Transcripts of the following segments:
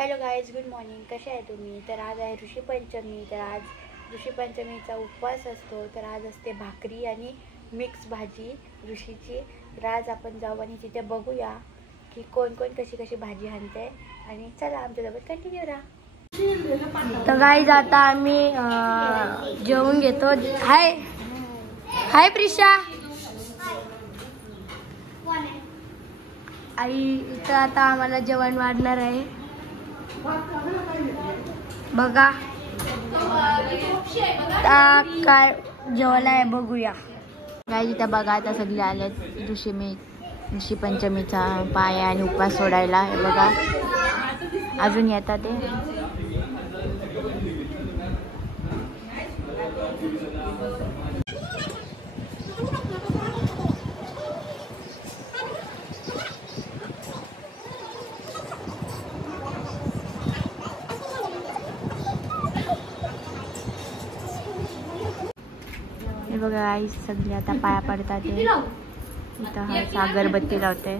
Hello guys, good morning. कसे आहे तुम्ही? तर आज आहे ऋषीपंचमी. तर आज ऋषीपंचमीचा उपवास असतो. तर आज असते भाकरी आणि मिक्स भाजी ऋषीची. तर आज आपण जाऊ आणि तिथे बघूया की कोण कोण कशी कशी भाजी आणते. आणि चला आमच्यासोबत कंटिन्यू राहा. तर गाईज आता आम्ही जेवून घेतो. हाय हाय प्रिशा. आई इथं आता आम्हाला जेवण वाढणार आहे. बघा काय जेवायला आहे बघूया. गाईज इथं बघा आता सगळे आलेत ऋषी पंचमीचा पाया आणि उपवास सोडायला. हे बघा अजून येतात ते. हे बघा आई सगळे आता पाया पडतात. इथं अगरबत्ती लावते.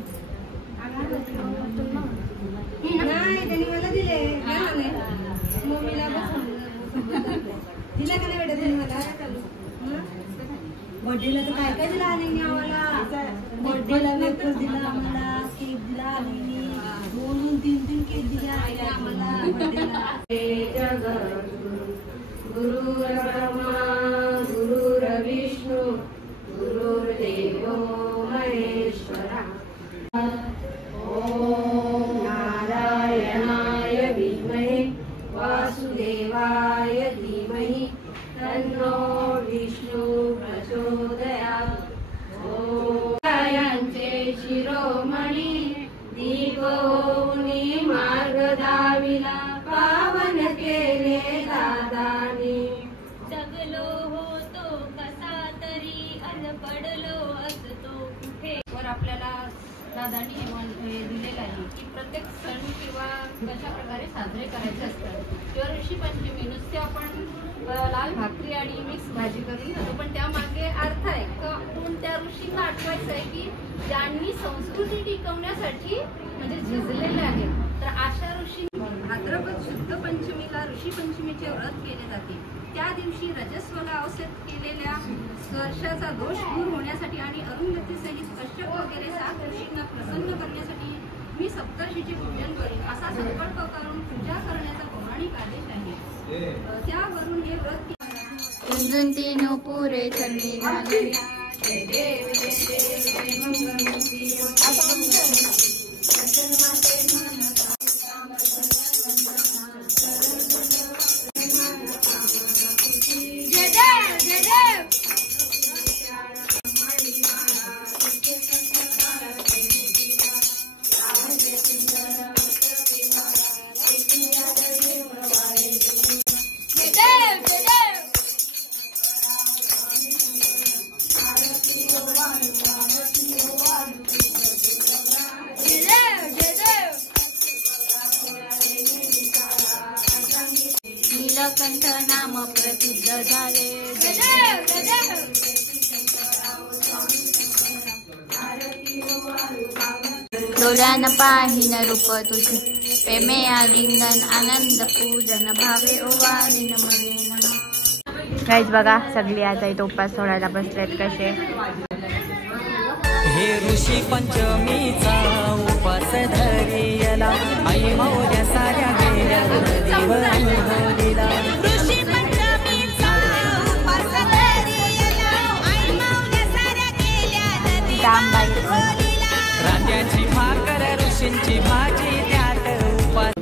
बर्थडेला तर काय काय दिला आणि आम्हाला. बर्थडेला वेफर्स दिला आम्हाला, केक दिला आणि 2-3 केक दिले आम्हाला बर्थडेला. गुरुर्ब्रह्मा गुरुर्विष्णू गुरुर्देवो महेश्वरा. ओम नारायणाय विद्महे वासुदेवाय धीमहि तन्नो विष्णू प्रचोदयात्. ओंचे शिरोमणी दीपवनी मार्ग दाविला पावन केले दादानी. जगलो होतो कसा तरी अन पडलो असतो कुठे. वर आपल्याला दादांनी हे दिलेलं आहे की प्रत्येक सण किंवा कशा प्रकारे साजरे करायचे असतात. किंवा ऋषीपंचमी नुसते आपण लाल भाकरी आणि मिक्स भाजी करून खातो, पण त्यामागे अर्थ आहे. आपण त्या ऋषींना आठवायचं आहे की ज्यांनी संस्कृती टिकवण्यासाठी म्हणजे झिजलेले आहेत. तर अशा ऋषी भाद्रपद शुद्ध पंचमीला ऋषी पंचमीचे व्रत केले जाते. त्या दिवशी रजस्वला अवसेत केलेल्या स्पर्शाचा दोष दूर होण्यासाठी आणि अरुंधतीसहित कश्यप वगैरे 7 ऋषींना प्रसन्न करण्यासाठी मी सप्तर्षीचे पूजन करीन असा संकल्प करून पूजा करण्याचा पौराणिक आदेश आहे. त्यावरून हे व्रत तीन पुरे चरणी झाले. नीलकंठ नाम प्रसिद्ध झाले. डोळ्यान पाहिन रूप तुझे प्रेमे आलिंगन आनंद पूजन भावे ओवाळीन मने नमः. गाईज बघा सगळी आता इथं उपवास सोडायला बसलेत कसे. हे ऋषी पंचमीचा उपास धरियला आई मौर्या साऱ्या गेल्या नदीवर अंघोळीला. ऋषी पंचमीचा उपास धरियला आई मौर्या साऱ्या गेल्या नदीवर अंघोळीला. रात्याची भाकर ऋषींची भाजी त्यात उपास.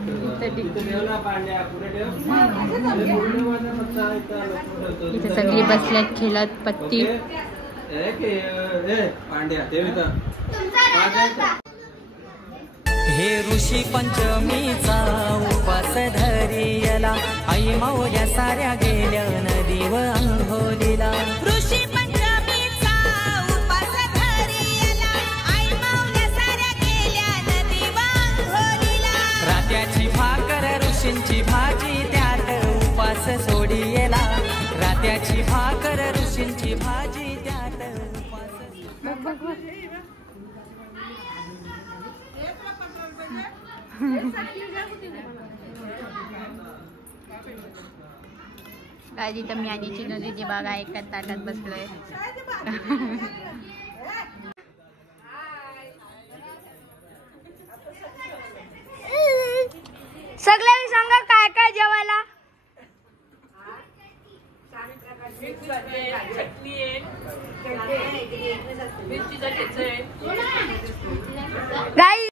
इथे सगळी बसल्यात खेळत पत्ती. हे ऋषी पंचमीचा उपास धरियला आई मौर्या साऱ्या गेल्या नदीवर अंघोळीला. ऋषी पंचमीचा उपास धरियला आई मौर्या साऱ्या गेल्या नदीवर अंघोळीला. रात्याची भाकर ऋषींची भाजी त्यात उपास सोडियला. रात्याची भाकर ऋषींची भाजी त्यात उपास. गाजी तर मी आणि चिनोजीची बागा एका ताटात बसलोय. सगळ्यांनी सांगा काय काय जेवायला. गाई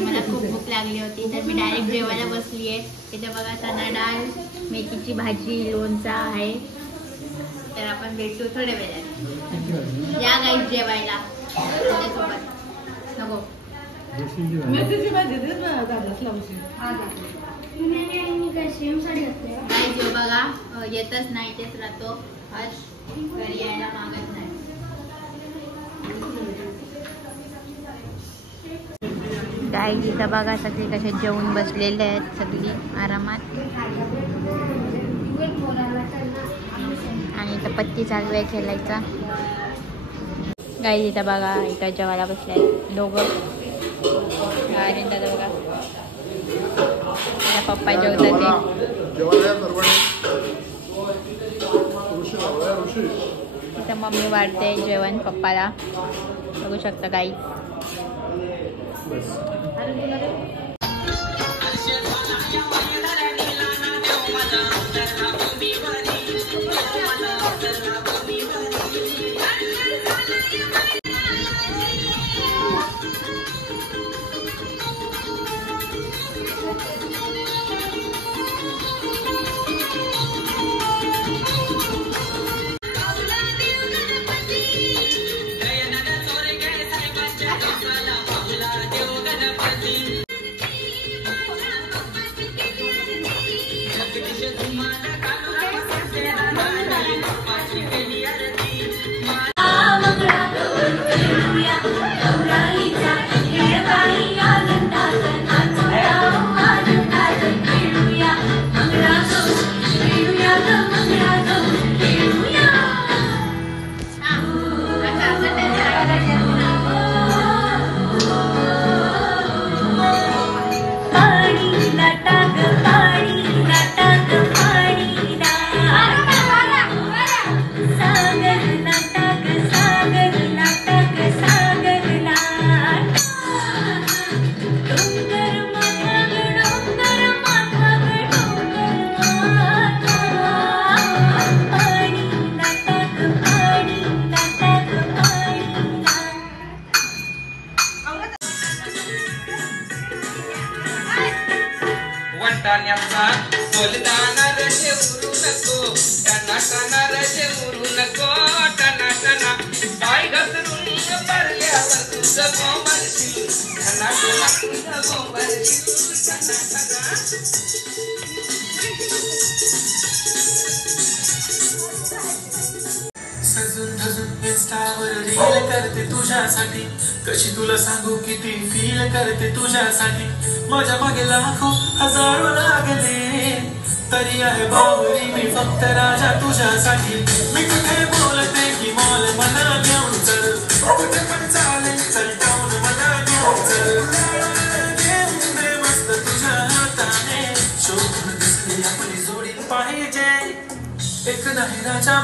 मला खूप भूक लागली होती तर मी डायरेक्ट जेवायला बसली आहे. इथे बघा चणा डाळ, मेथीची भाजी, लोणचा आहे. तर आपण भेटू थोड्या वेळात. या गाईस जेवायला त्याच्यासोबत. नको गाईस बघा येतच नाही तेच राहतो. आज घरी यायला मागत नाही. गाईस इथं बघा सगळी कसे जेवून बसलेले आहेत, सगळी आरामात. आणि इथं पत्ती चालू आहे खेळायचा. गाईस इथं बघा इथं जेवायला बसले आहेत दोघं. दादा बघा पप्पा जेवतात ते. इथं मम्मी वाढते जेवण पप्पाला, बघू शकता गाईस. Thank you. वटाण्याचा बोलताना रजे उरू नको टना टना रजे उरू नको टना टना पाय घसरून पडल्यावर तुझं गोमरशील टना टना तुझं गोमरशील टना टना सजून धजून इन्स्टावर रील करते तुझ्यासाठी कशी तुला सांगू किती फील करते तुझ्यासाठी माझ्या मागे लाखो हजारो लागले तरी आहे बावरी मी फक्त राजा तुझ्यासाठी मी कुठे बोलते की मॉल मला घेऊन चल कुठे पण चालेल चल टाऊन मला घेऊन चल घेऊन दे मस्त तुझ्या हाताने शोधून दिसली आपली जोडी पाहिजे एक नाही राजा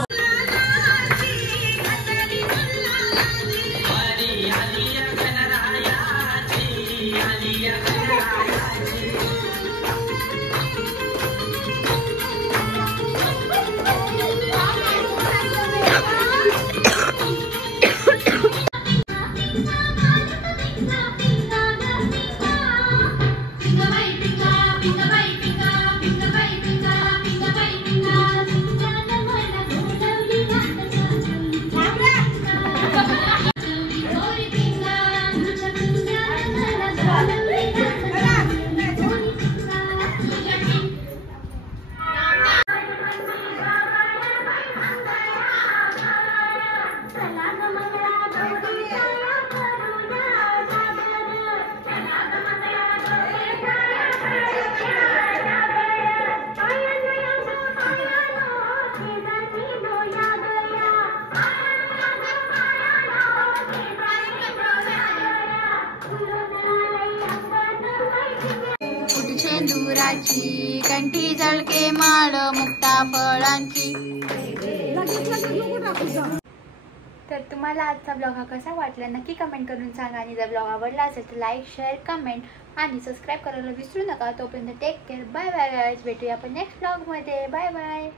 शेंदुराची कंठी झळके माळ मुक्ता फळांची. तर तुम्हाला आजचा ब्लॉग हा कसा वाटला नक्की कमेंट करून सांगा आणि जर ब्लॉग आवडला असेल तर लाईक शेअर कमेंट आणि सबस्क्राईब करायला विसरू नका. तोपर्यंत take care bye bye guys. भेटूया आपण नेक्स्ट ब्लॉगमध्ये. Bye bye.